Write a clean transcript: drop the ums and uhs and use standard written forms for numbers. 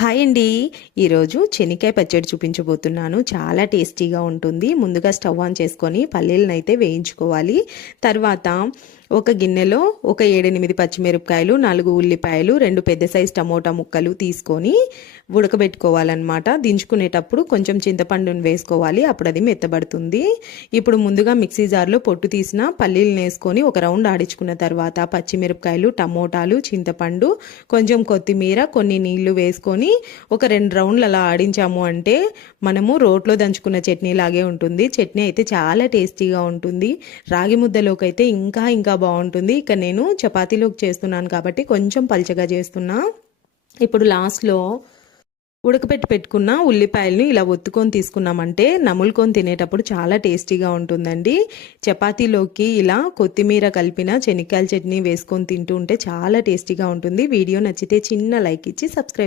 Hi అండి. ఈరోజు శనక్కాయ పచ్చడి చూపించబోతున్నాను. చాలా టేస్టీగా ఉంటుంది. ముందుగా స్టవ్ ఆన్ చేసుకొని పల్లీలనైతే వేయించుకోవాలి. తర్వాత ఒక గిన్నెలో ఒక 7-8 పచ్చిమిరపకాయలు, 4 ఉల్లిపాయలు, 2 పెద్ద సైజు టమోటా ముక్కలు తీసుకొని ఉడకబెట్టుకోవాలన్నమాట. దించుకునేటప్పుడు కొంచెం చింతపండుని వేసుకోవాలి, అప్పుడు అది మెత్తబడుతుంది. ఇప్పుడు ముందుగా మిక్సీ జార్లో పొట్టు తీసిన పల్లీలను వేసుకొని ఒక రౌండ్ ఆడించుకున్న తర్వాత పచ్చిమిరపకాయలు, టమోటాలు, చింతపండు, కొంచెం కొత్తిమీర, కొన్ని నీళ్లు వేసుకొని ఒక 2 రౌండ్లు అలా ఆడించాము అంటే మనము రోట్లో దంచుకున్న చట్నీ లాగే ఉంటుంది. చట్నీ అయితే చాలా టేస్టీగా ఉంటుంది. రాగి ముద్దలోకి అయితే ఇంకా బాగుంటుంది. ఇక నేను చపాతీలోకి చేస్తున్నాను కాబట్టి కొంచెం పల్చగా చేస్తున్నా. ఇప్పుడు లాస్ట్లో పెట్టుకున్న ఉల్లిపాయలను ఇలా ఒత్తుకొని తీసుకున్నామంటే నములుకొని తినేటప్పుడు చాలా టేస్టీగా ఉంటుందండి. చపాతీలోకి ఇలా కొత్తిమీర కలిపిన శనక్కాయల చట్నీ వేసుకొని తింటూ ఉంటే చాలా టేస్టీగా ఉంటుంది. వీడియో నచ్చితే చిన్న లైక్ ఇచ్చి సబ్స్క్రైబ్